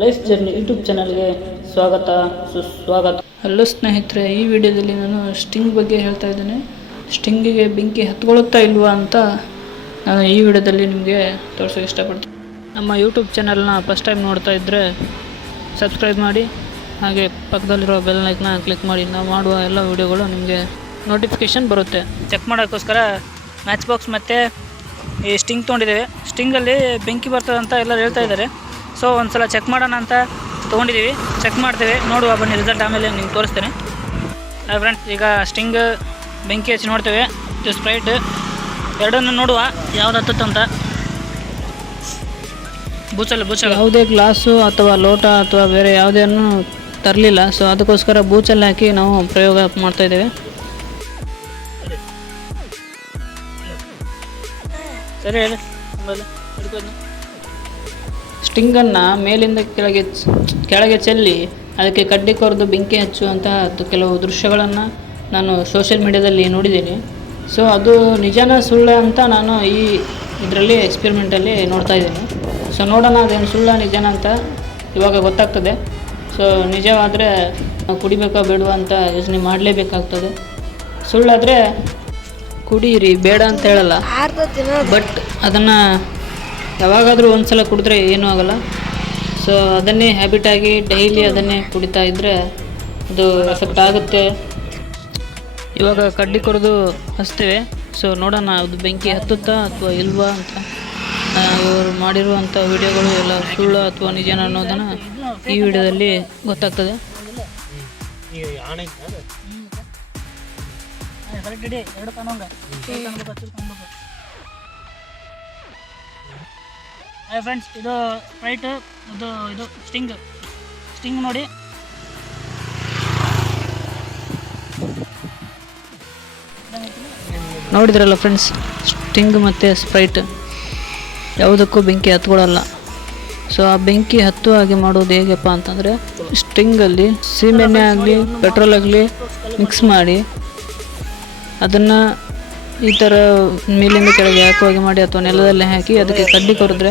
Life journey YouTube ಚಾನಲ್ಗೆ ಸ್ವಾಗತ ಸುಸ್ವಾಗತ. ಹಲೋ ಸ್ನೇಹಿತರೆ, ಈ ವಿಡಿಯೋದಲ್ಲಿ ನಾನು ಸ್ಟಿಂಗ್ ಬಗ್ಗೆ ಹೇಳ್ತಾ ಇದ್ದೇನೆ. ಸ್ಟಿಂಗಿಗೆ ಬೆಂಕಿ ಹತ್ಕೊಳ್ಳುತ್ತಾ ಇಲ್ವಾ ಅಂತ ನಾನು ಈ ವಿಡಿಯೋದಲ್ಲಿ ನಿಮಗೆ ತೋರಿಸೋಕೆ ಇಷ್ಟಪಡ್ತೀನಿ. ನಮ್ಮ ಯೂಟ್ಯೂಬ್ ಚಾನಲ್ನ ಫಸ್ಟ್ ಟೈಮ್ ನೋಡ್ತಾ ಇದ್ದರೆ ಸಬ್ಸ್ಕ್ರೈಬ್ ಮಾಡಿ, ಹಾಗೆ ಪಕ್ಕದಲ್ಲಿರೋ ಬೆಲ್ ಐಕನ್ನ ಕ್ಲಿಕ್ ಮಾಡಿ. ನಾವು ಮಾಡುವ ಎಲ್ಲ ವಿಡಿಯೋಗಳು ನಿಮಗೆ ನೋಟಿಫಿಕೇಷನ್ ಬರುತ್ತೆ. ಚೆಕ್ ಮಾಡೋಕ್ಕೋಸ್ಕರ ಮ್ಯಾಚ್ ಬಾಕ್ಸ್ ಮತ್ತು ಈ ಸ್ಟಿಂಗ್ ತೊಗೊಂಡಿದ್ದೇವೆ. ಸ್ಟಿಂಗಲ್ಲಿ ಬೆಂಕಿ ಬರ್ತದೆ ಅಂತ ಎಲ್ಲರೂ ಹೇಳ್ತಾ ಇದ್ದಾರೆ. ಸೊ ಒಂದು ಸಲ ಚೆಕ್ ಮಾಡೋಣ ಅಂತ ತೊಗೊಂಡಿದ್ದೀವಿ. ಚೆಕ್ ಮಾಡ್ತೇವೆ, ನೋಡುವ ಬನ್ನಿ. ರಿಸಲ್ಟ್ ಆಮೇಲೆ ನಿಮ್ಗೆ ತೋರಿಸ್ತೇನೆ. ಫ್ರೆಂಡ್ಸ್, ಈಗ ಸ್ಟಿಂಗ್ ಬೆಂಕಿ ಹಚ್ಚಿ ನೋಡ್ತೇವೆ. ಇದು ಸ್ಪ್ರೈಟ್, ಎರಡನ್ನು ನೋಡುವ ಯಾವ್ದು ಹತ್ತುತ್ತೆ ಅಂತ. ಬೂಚಲ್ಲಿ ಯಾವುದೇ ಗ್ಲಾಸು ಅಥವಾ ಲೋಟ ಅಥವಾ ಬೇರೆ ಯಾವುದೇನು ತರಲಿಲ್ಲ. ಸೊ ಅದಕ್ಕೋಸ್ಕರ ಬೂಚಲ್ಲಿ ಹಾಕಿ ನಾವು ಪ್ರಯೋಗ ಮಾಡ್ತಾಯಿದ್ದೇವೆ. ಸರಿ ಹೇಳಿ. ಸ್ಟಿಂಗನ್ನು ಮೇಲಿಂದ ಕೆಳಗೆ ಚೆಲ್ಲಿ ಅದಕ್ಕೆ ಕಡ್ಡಿ ಕೊರೆದು ಬೆಂಕಿ ಹಚ್ಚುವಂತಹ ಕೆಲವು ದೃಶ್ಯಗಳನ್ನು ನಾನು ಸೋಷಿಯಲ್ ಮೀಡಿಯಾದಲ್ಲಿ ನೋಡಿದ್ದೀನಿ. ಸೊ ಅದು ನಿಜನ ಸುಳ್ಳ ಅಂತ ನಾನು ಈ ಇದರಲ್ಲಿ ಎಕ್ಸ್ಪೆರಿಮೆಂಟಲ್ಲಿ ನೋಡ್ತಾ ಇದ್ದೀನಿ. ಸೊ ನೋಡೋಣ ಅದೇನು ಸುಳ್ಳ ನಿಜನ ಅಂತ ಇವಾಗ ಗೊತ್ತಾಗ್ತದೆ. ಸೊ ನಿಜವಾದರೆ ನಾವು ಕುಡಿಬೇಕಾ ಬೇಡವಾ ಅಂತ ಯೋಚನೆ ಮಾಡಲೇಬೇಕಾಗ್ತದೆ. ಸುಳ್ಳಾದರೆ ಕುಡೀರಿ, ಬೇಡ ಅಂತ ಹೇಳಲ್ಲ, ಬಟ್ ಅದನ್ನು ಯಾವಾಗಾದರೂ ಒಂದು ಸಲ ಕುಡಿದ್ರೆ ಏನೂ ಆಗೋಲ್ಲ. ಸೊ ಅದನ್ನೇ ಹ್ಯಾಬಿಟಾಗಿ ಡೈಲಿ ಅದನ್ನೇ ಕುಡಿತಾ ಇದ್ದರೆ ಅದು ಎಫೆಕ್ಟ್ ಆಗುತ್ತೆ. ಇವಾಗ ಕಡ್ಡಿ ಕೊರೆದು ಹಚ್ತೇವೆ. ಸೊ ನೋಡೋಣ ಅದು ಬೆಂಕಿ ಹತ್ತುತ್ತಾ ಅಥವಾ ಇಲ್ವಾ ಅಂತ. ಇವರು ಮಾಡಿರುವಂಥ ವಿಡಿಯೋಗಳು ಎಲ್ಲ ಸುಳ್ಳು ಅಥವಾ ನಿಜನ ಅನ್ನೋದನ್ನು ಈ ವಿಡಿಯೋದಲ್ಲಿ ಗೊತ್ತಾಗ್ತದೆ. ಫ್ರೆಂಡ್ಸ್, ಇದು ಸ್ಪ್ರೈಟ್, ಇದು ಸ್ಟಿಂಗ್ ನೋಡಿ. ನೋಡಿದ್ರಲ್ಲ ಫ್ರೆಂಡ್ಸ್, ಸ್ಟಿಂಗ್ ಮತ್ತು ಸ್ಪ್ರೈಟ್ ಯಾವುದಕ್ಕೂ ಬೆಂಕಿ ಹತ್ಕೊಳ್ಳಲ್ಲ. ಸೊ ಆ ಬೆಂಕಿ ಹತ್ತುವ ಹಾಗೆ ಮಾಡೋದು ಹೇಗಪ್ಪ ಅಂತಂದರೆ, ಸ್ಟಿಂಗಲ್ಲಿ ಸೀಮೆಣ್ಣೆ ಆಗಲಿ ಪೆಟ್ರೋಲ್ ಆಗಲಿ ಮಿಕ್ಸ್ ಮಾಡಿ ಅದನ್ನು ಈ ಥರ ಮೇಲಿಂದ ಕೆಳಗೆ ಹಾಕುವಾಗೆ ಮಾಡಿ ಅಥವಾ ನೆಲದಲ್ಲಿ ಹಾಕಿ ಅದಕ್ಕೆ ಕಡ್ಡಿ ಕೊರೆದ್ರೆ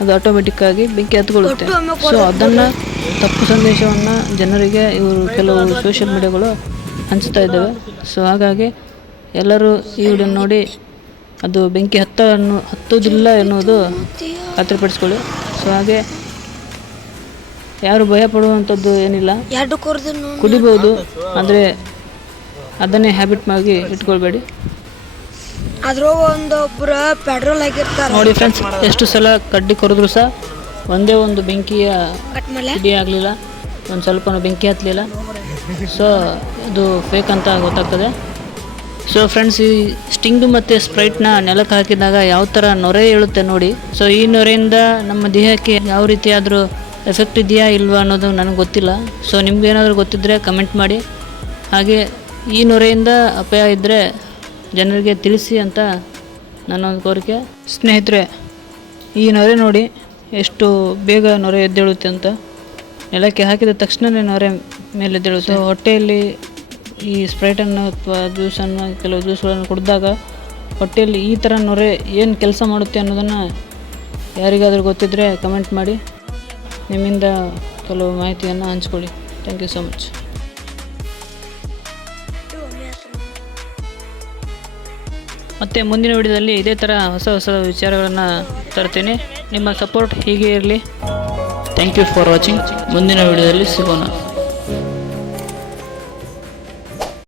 ಅದು ಆಟೋಮೆಟಿಕ್ಕಾಗಿ ಬೆಂಕಿ ಹತ್ಕೊಳ್ಳುತ್ತೆ. ಸೊ ಅದನ್ನು ತಪ್ಪು ಸಂದೇಶವನ್ನು ಜನರಿಗೆ ಇವರು ಕೆಲವು ಸೋಷಿಯಲ್ ಮೀಡಿಯಾಗಳು ಹಂಚ್ತಾ ಇದ್ದಾವೆ. ಸೊ ಹಾಗಾಗಿ ಎಲ್ಲರೂ ಈ ವಿಡಿಯೋ ನೋಡಿ ಅದು ಬೆಂಕಿ ಹತ್ತೋದಿಲ್ಲ ಎನ್ನುವುದು ಖಾತ್ರಿಪಡಿಸ್ಕೊಳ್ಳಿ. ಸೊ ಹಾಗೆ ಯಾರು ಭಯ ಪಡುವಂಥದ್ದು ಏನಿಲ್ಲ, ಕುಡಿಬೋದು, ಆದರೆ ಅದನ್ನೇ ಹ್ಯಾಬಿಟ್ ಆಗಿ ಇಟ್ಕೊಳ್ಬೇಡಿ. ಒಂದೊಬ್ಬರು ಪೆಟ್ರೋಲ್ ಹಾಕಿರ್ತಾರೆ ನೋಡಿ ಫ್ರೆಂಡ್ಸ್, ಎಷ್ಟು ಸಲ ಕಡ್ಡಿ ಕೊರೆದ್ರು ಸಹ ಒಂದೇ ಒಂದು ಬೆಂಕಿಯ ಇಡಿ ಆಗಲಿಲ್ಲ, ಒಂದು ಸ್ವಲ್ಪ ಬೆಂಕಿ ಹತ್ತಲಿಲ್ಲ. ಸೊ ಇದು ಫೇಕ್ ಅಂತ ಗೊತ್ತಾಗ್ತದೆ. ಸೊ ಫ್ರೆಂಡ್ಸ್, ಈ ಸ್ಟಿಂಗ್ ಮತ್ತು ಸ್ಪ್ರೈಟ್ನ ನೆಲಕ್ಕೆ ಹಾಕಿದಾಗ ಯಾವ ಥರ ನೊರೆ ಏಳುತ್ತೆ ನೋಡಿ. ಸೊ ಈ ನೊರೆಯಿಂದ ನಮ್ಮ ದೇಹಕ್ಕೆ ಯಾವ ರೀತಿಯಾದರೂ ಎಫೆಕ್ಟ್ ಇದೆಯಾ ಇಲ್ವಾ ಅನ್ನೋದು ನನಗೆ ಗೊತ್ತಿಲ್ಲ. ಸೊ ನಿಮ್ಗೇನಾದರೂ ಗೊತ್ತಿದ್ದರೆ ಕಮೆಂಟ್ ಮಾಡಿ. ಹಾಗೆ ಈ ನೊರೆಯಿಂದ ಅಪಾಯ ಇದ್ದರೆ ಜನರಿಗೆ ತಿಳಿಸಿ ಅಂತ ನನ್ನೊಂದು ಕೋರಿಕೆ. ಸ್ನೇಹಿತರೆ, ಈ ನೊರೆ ನೋಡಿ ಎಷ್ಟು ಬೇಗ ನೊರೆ ಎದ್ದೇಳುತ್ತೆ ಅಂತ. ನೆಲಕ್ಕೆ ಹಾಕಿದ ತಕ್ಷಣವೇ ನೊರೆ ಮೇಲೆ ಎದ್ದೇಳುತ್ತೆ. ಹೊಟ್ಟೆಯಲ್ಲಿ ಈ ಸ್ಪ್ರೈಟನ್ನು ಅಥವಾ ಜ್ಯೂಸನ್ನು, ಕೆಲವು ಜ್ಯೂಸ್ಗಳನ್ನು ಕುಡಿದಾಗ ಹೊಟ್ಟೆಯಲ್ಲಿ ಈ ಥರ ನೊರೆ ಏನು ಕೆಲಸ ಮಾಡುತ್ತೆ ಅನ್ನೋದನ್ನು ಯಾರಿಗಾದರೂ ಗೊತ್ತಿದ್ದರೆ ಕಮೆಂಟ್ ಮಾಡಿ. ನಿಮ್ಮಿಂದ ಕೆಲವು ಮಾಹಿತಿಯನ್ನು ಹಂಚ್ಕೊಳ್ಳಿ. Thank you so much. ಮತ್ತು ಮುಂದಿನ ವಿಡಿಯೋದಲ್ಲಿ ಇದೇ ಥರ ಹೊಸ ವಿಚಾರಗಳನ್ನು ತರ್ತೀನಿ. ನಿಮ್ಮ ಸಪೋರ್ಟ್ ಹೀಗೆ ಇರಲಿ. Thank you for watching. ಮುಂದಿನ ವಿಡಿಯೋದಲ್ಲಿ ಸಿಗೋಣ.